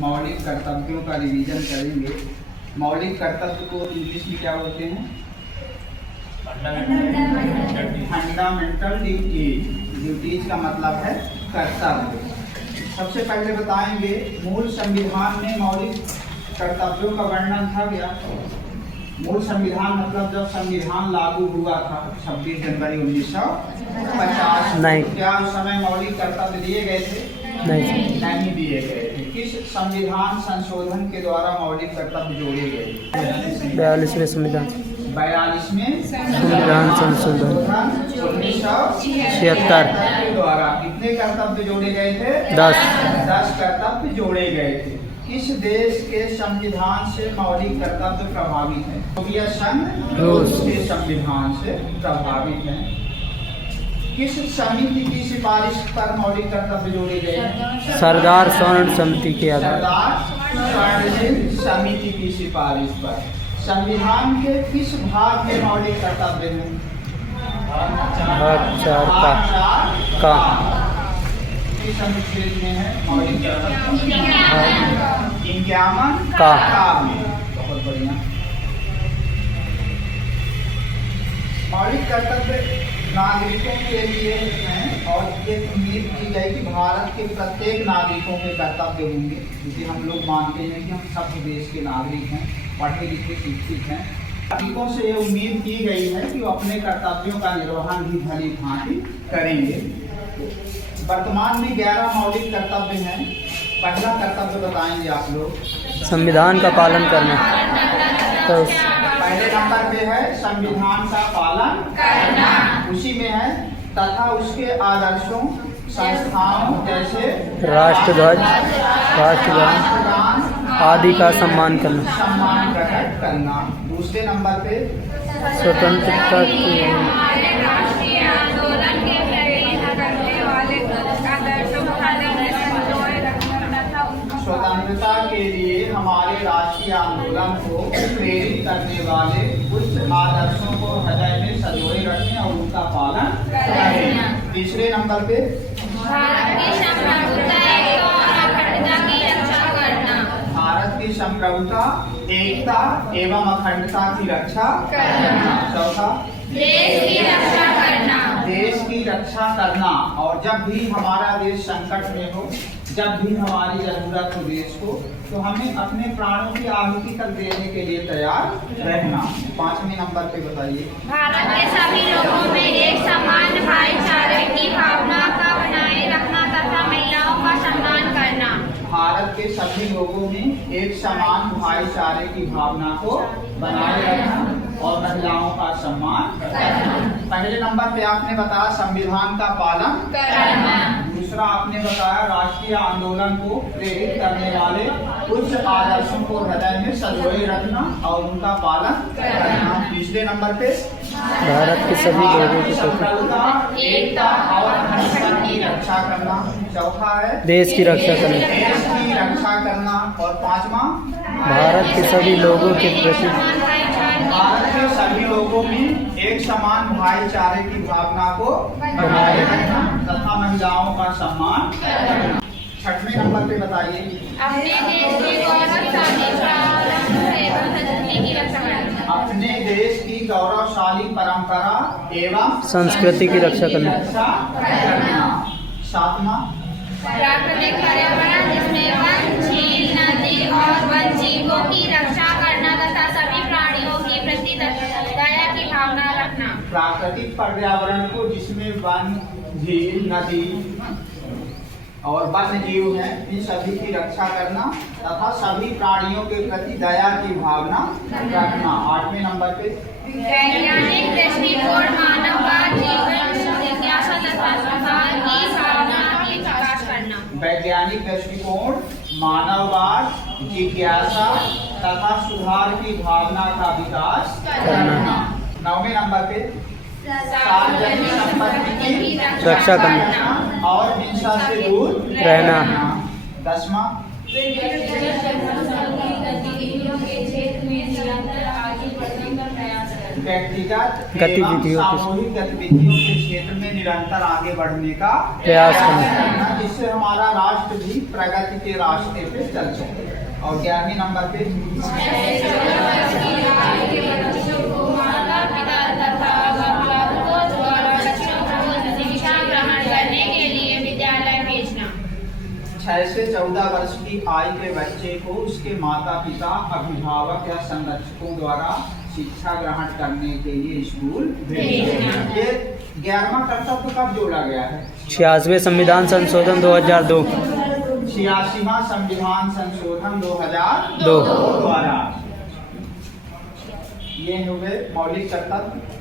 मौलिक कर्तव्यों का रिवीजन करेंगे। मौलिक कर्तव्य को इंग्लिश में क्या बोलते हैं? फंडामेंटल ड्यूटीज का मतलब है कर्तव्य। सबसे पहले बताएंगे मूल संविधान में मौलिक कर्तव्यों का वर्णन था क्या? मूल संविधान मतलब जब संविधान लागू हुआ था 26 जनवरी 1950, क्या उस समय मौलिक कर्तव्य दिए गए थे? नहीं दिए गए थे। किस संविधान संशोधन के द्वारा मौलिक कर्तव्य जोड़े गए? 42वें संविधान 42वें संविधान संशोधन 1976 के द्वारा कितने कर्तव्य जोड़े गए थे? 10 कर्तव्य जोड़े गए थे। किस देश के संविधान से मौलिक कर्तव्य प्रभावित है? सोवियत संघ रूस के संविधान से प्रभावित है। किस समिति की सिफारिश पर मौलिक कर्तव्य जोड़े गए? सरदार स्वर्ण समिति के आधार सरदार स्वर्ण समिति की सिफारिश पर। संविधान के किस भाग में मौलिक कर्तव्य है? भाग 4 का किस अनुच्छेद में है मौलिक कर्तव्य? 51 का। बहुत बढ़िया। मौलिक कर्तव्य नागरिकों के लिए हैं और ये उम्मीद की गई कि भारत के प्रत्येक नागरिकों के कर्तव्य होंगे, जिसे हम लोग मानते हैं कि हम सब देश के नागरिक हैं, पढ़े लिखे शिक्षित हैं। नागरिकों से ये उम्मीद की गई है कि वो अपने कर्तव्यों का निर्वहन भी भली भांति करेंगे। वर्तमान में 11 मौलिक कर्तव्य हैं। पहला कर्तव्य बताएंगे आप लोग। संविधान का पालन करना। तो पहले नंबर पे है संविधान का पालन करना। उसी में है तथा उसके आदर्शों संस्थानों जैसे राष्ट्रध्वज आदि का सम्मान करना। प्रकट करना। दूसरे नंबर पे स्वतंत्रता की स्वतंत्रता के लिए हमारे राष्ट्रीय आंदोलन को प्रेरित करने वाले उच्च आदर्शों को हृदय में संजोए रखने और उनका पालन करें। तीसरे नंबर पे भारत की संप्रभुता एकता एवं अखंडता की रक्षा करना। चौथा देश की रक्षा करना। और जब भी हमारा देश संकट में हो, जब भी हमारी जरूरत हो देश को, तो हमें अपने प्राणों की आहुति तक देने के लिए तैयार रहना। 5वें नंबर पे बताइए। भारत के सभी लोगों में एक समान भाईचारे की भावना का बनाए रखना तथा महिलाओं का सम्मान करना। भारत के सभी लोगों में एक समान भाईचारे की भावना को बनाए रखना और महिलाओं का सम्मान करना। पहले नंबर पे आपने बताया संविधान का पालन करना। दूसरा आपने बताया राष्ट्रीय आंदोलन को प्रेरित करने वाले उच्च आदर्शों को हृदय में संजोए रखना और उनका पालन करना। तीसरे नंबर पे भारत के सभी लोगों के प्रति एकता और अखंडता की रक्षा करना। चौथा है देश की रक्षा करना। देश की रक्षा करना। और 5वां भारत के सभी लोगों के प्रति भारत के सभी लोगों में एक समान भाईचारे की भावना को बनाए रखना तथा महिलाओं का सम्मान करना। 6वें नंबर पे बताइए। अपने देश के गौरवशाली की रक्षा करना। अपने देश की गौरवशाली परंपरा एवं संस्कृति की रक्षा करना। 7वां प्राकृतिक पर्यावरण जिसमें वन, झील, नदी और वन जीवों की रक्षा करना तथा सभी प्राणियों के प्रति दया की भावना रखना। प्राकृतिक पर्यावरण को जिसमें वन, झील, नदी और वन्य जीव हैं, इन सभी की रक्षा करना तथा सभी प्राणियों के प्रति दया की भावना रखना। 8वें नंबर पे वैज्ञानिक दृष्टिकोण मानववाद जीवन जिज्ञासा तथा सुधार की भावना की विकास करना। वैज्ञानिक दृष्टिकोण मानववाद जिज्ञासा तथा सुधार की भावना का विकास करना। 9वें नंबर पे सार्वजनिक संपत्ति की रक्षा करना और हिंसा से दूर रहना। 10वां गतिविधियों के क्षेत्र में निरंतर आगे बढ़ने का प्रयास करना। व्यक्तिगत गतिविधियों एवं के- सामूहिक गतिविधियों के क्षेत्र में निरंतर आगे बढ़ने का प्रयास करना। जिससे हमारा राष्ट्र भी प्रगति के रास्ते पे चल सके। और 11वें नंबर पे माता पिता तथा अभिभावकों द्वारा बच्चों को शिक्षा ग्रहण करने के लिए विद्यालय भेजना। 6 से 14 वर्ष की आयु के बच्चे को उसके माता पिता अभिभावक या संरक्षकों द्वारा शिक्षा ग्रहण करने के लिए स्कूल भेजना। ये 11वां कर्तव्य कब जोड़ा गया है? 86वें संविधान संशोधन 2002। 86वां संविधान संशोधन 2002 दो। द्वारा। ये हुए मौलिक कर्तव्य।